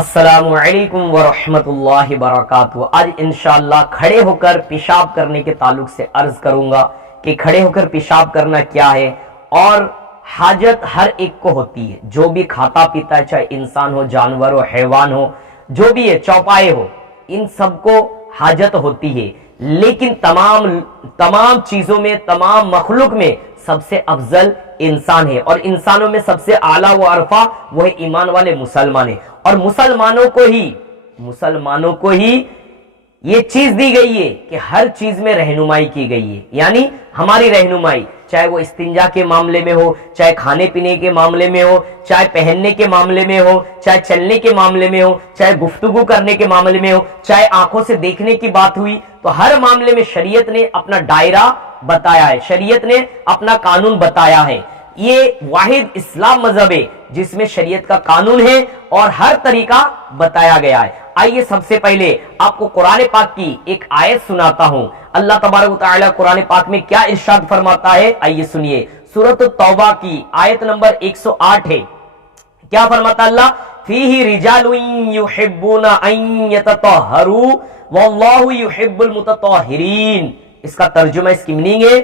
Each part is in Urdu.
السلام علیکم ورحمۃ اللہ وبرکاتہ۔ آج انشاءاللہ کھڑے ہو کر پیشاب کرنے کے تعلق سے عرض کروں گا کہ کھڑے ہو کر پیشاب کرنا کیا ہے، اور حاجت ہر ایک کو ہوتی ہے، جو بھی کھاتا پیتا ہے، چاہے انسان ہو، جانور ہو، حیوان ہو، جو بھی ہے، چوپائے ہو، ان سب کو حاجت ہوتی ہے۔ لیکن تمام چیزوں میں، تمام مخلوق میں سب سے افضل انسان ہے، اور انسانوں میں سب سے اعلیٰ و عرفہ وہ ہے ایمان والے مسلمان ہیں۔ اور مسلمانوں کو ہی یہ چیز دی گئی ہے کہ ہر چیز میں رہنمائی کی گئی ہے، یعنی ہماری رہنمائی، چاہے وہ استنجا کے معاملے میں ہو، چاہے کھانے پینے کے معاملے میں ہو، چاہے پہننے کے معاملے میں ہو، چاہے چلنے کے معاملے میں ہو، چاہے گفتگو کرنے کے معاملے میں ہو، چاہے آنکھوں سے دیکھنے کی بات ہوئی، تو ہر معاملے میں شریعت نے اپنا دائرہ بتایا ہے، شریعت نے اپنا قانون بتایا ہے۔ یہ واحد اسلام مذہب ہے جس میں شریعت کا قانون ہے اور ہر طریقہ بتایا گیا ہے۔ آئیے سب سے پہلے آپ کو قرآن پاک کی ایک آیت سناتا ہوں۔ اللہ تبارک و تعالی قرآن پاک میں کیا ارشاد فرماتا ہے، آئیے سنیے۔ سورۃ التوبہ کی آیت نمبر 108 ہے۔ کیا فرماتا اللہ؟ فیہ رجال یحبون ان یتطہروا واللہ یحب المتطہرین۔ اس کا ترجمہ، اس کی میننگ ہے،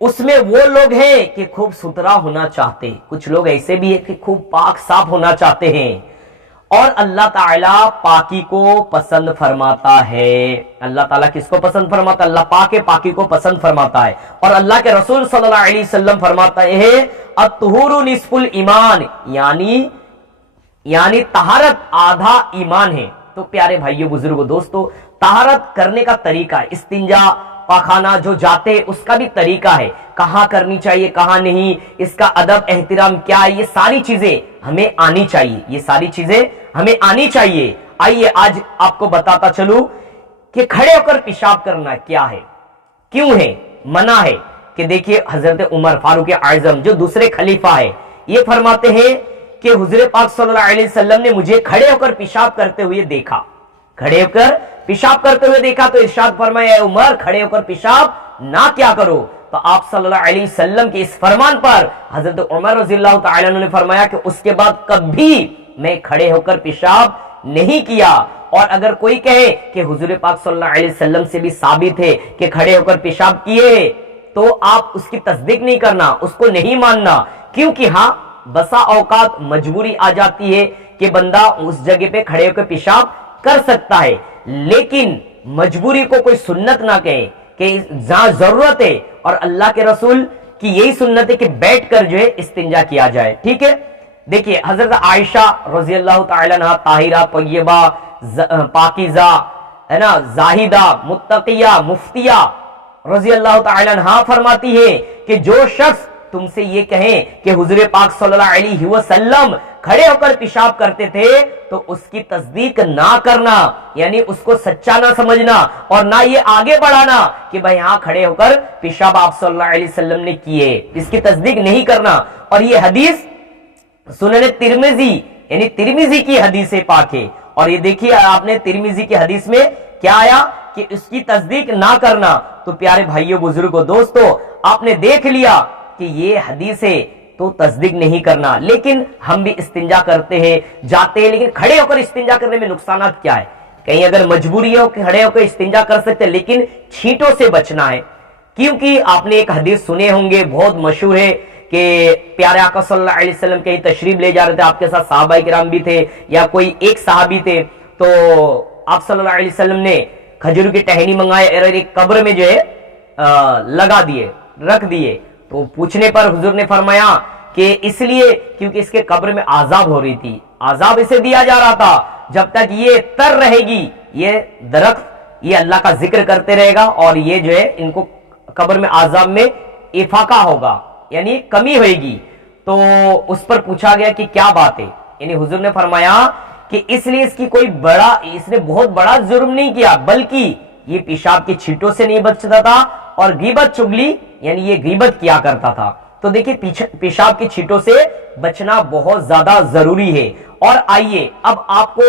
اس میں وہ لوگ ہیں کہ خوب ستھرا ہونا چاہتے، کچھ لوگ ایسے بھی ہیں کہ خوب پاک صاف ہونا چاہتے ہیں، اور اللہ تعالیٰ پاکی کو پسند فرماتا ہے۔ اللہ تعالیٰ کس کو پسند فرماتا ہے؟ اللہ پاک پاکی کو پسند فرماتا ہے۔ اور اللہ کے رسول صلی اللہ علیہ وسلم فرماتا ہے الطہور نصف الایمان، یعنی طہارت آدھا ایمان ہے۔ تو پیارے بھائیو، بزرگو، دوستو، طہارت کرنے کا طریقہ، استنجا، پاخانہ جو جاتے اس کا بھی طریقہ ہے، کہاں کرنی چاہیے، کہاں نہیں، اس کا ادب احترام کیا ہے، یہ ساری چیزیں ہمیں آنی چاہیے، یہ ساری چیزیں ہمیں آنی چاہیے۔ آئیے آج آپ کو بتاتا چلوں کہ کھڑے ہو کر پیشاب کرنا کیا ہے، کیوں ہے، منع ہے۔ کہ دیکھیے حضرت عمر فاروق اعظم جو دوسرے خلیفہ ہے، یہ فرماتے ہیں کہ حضور پاک صلی اللہ علیہ وسلم نے مجھے کھڑے ہو کر پیشاب کرتے ہوئے دیکھا، کھڑے ہو کر پیشاب کرتے ہوئے دیکھا، تو ارشاد فرمایا اے عمر، کھڑے ہو کر پیشاب نہ کیا کرو۔ تو آپ صلی اللہ علیہ وسلم کے اس فرمان پر حضرت عمر رضی اللہ تعالیٰ عنہ نے فرمایا کہ اس کے بعد کبھی میں کھڑے ہو کر پیشاب نہیں کیا۔ اور اگر کوئی کہے کہ حضور پاک صلی اللہ علیہ وسلم سے بھی ثابت ہے کہ کھڑے ہو کر پیشاب کیے، تو آپ اس کی تصدیق نہیں کرنا، اس کو نہیں ماننا، کیونکہ ہاں بسا اوقات مجبوری آ جاتی ہے کہ بندہ اس جگہ پہ کھڑے ہو کر پیشاب کر سکتا ہے، لیکن مجبوری کو کوئی سنت نہ کہے کہ جہاں ضرورت ہے، اور اللہ کے رسول کی یہی سنت ہے کہ بیٹھ کر جو ہے استنجا کیا جائے، ٹھیک ہے۔ دیکھیے حضرت عائشہ رضی اللہ تعالیٰ عنہ، طاہرہ، طیبہ، پاکیزہ، ہے نا، زاہدہ، متقیہ، مفتیہ رضی اللہ تعالیٰ عنہ فرماتی ہے کہ جو شخص تم سے یہ کہیں کہ حضور پاک صلی اللہ علیہ وسلم کھڑے ہو کر پیشاب کرتے تھے، تو اس کی تصدیق نہ کرنا، یعنی اس کو سچا نہ سمجھنا، اور نہ یہ آگے بڑھانا کہ بھائی ہاں کھڑے ہو کر پیشاب آپ صلی اللہ علیہ وسلم نے کیے، اس کی تصدیق نہیں کرنا۔ اور یہ حدیث سنن ترمذی، یعنی ترمذی کی حدیث پاک ہے، اور یہ دیکھیے آپ نے ترمذی کی حدیث میں کیا آیا کہ اس کی تصدیق نہ کرنا۔ تو پیارے بھائیو، بزرگو، دوستو، آپ نے دیکھ لیا کہ یہ حدیث ہے تو تصدیق نہیں کرنا۔ لیکن ہم بھی استنجا کرتے ہیں، جاتے ہیں، لیکن کھڑے ہو کر استنجا کرنے میں نقصانات کیا ہے؟ کہیں اگر مجبوری ہو کہ کھڑے ہو کر استنجا کر سکتے، لیکن چھینٹوں سے بچنا ہے، کیونکہ آپ نے ایک حدیث سنے ہوں گے، بہت مشہور ہے، کہ پیارے آقا صلی اللہ علیہ وسلم کہیں تشریف لے جا رہے تھے، آپ کے ساتھ صحابہ کرام بھی تھے یا کوئی ایک صحابی تھے، تو آپ صلی اللہ علیہ وسلم نے کھجور کی ٹہنی منگائے اور ایک قبر میں جو ہے لگا دیے، رکھ دیے۔ تو پوچھنے پر حضور نے فرمایا کہ اس لیے کیونکہ اس کے قبر میں عذاب ہو رہی تھی، عذاب اسے دیا جا رہا تھا، جب تک یہ تر رہے گی، یہ درخت یہ اللہ کا ذکر کرتے رہے گا، اور یہ جو ہے ان کو قبر میں عذاب میں افاقہ ہوگا، یعنی کمی ہوئے گی۔ تو اس پر پوچھا گیا کہ کیا بات ہے، یعنی حضور نے فرمایا کہ اس لیے اس نے بہت بڑا جرم نہیں کیا، بلکہ یہ پیشاب کی چھینٹوں سے نہیں بچتا تھا، اور غیبت چغلی، یعنی یہ غیبت کیا کرتا تھا۔ تو دیکھیں پیشاب کی چھینٹوں سے بچنا بہت زیادہ ضروری ہے۔ اور آئیے اب آپ کو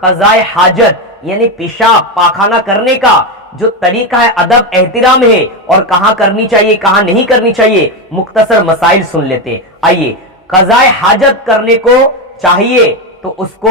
قضاء حاجت، یعنی پیشاب پاخانہ کرنے کا جو طریقہ ہے، ادب احترام ہے، اور کہاں کرنی چاہیے کہاں نہیں کرنی چاہیے، مختصر مسائل سن لیتے۔ آئیے، قضاء حاجت کرنے کو چاہیے تو اس کو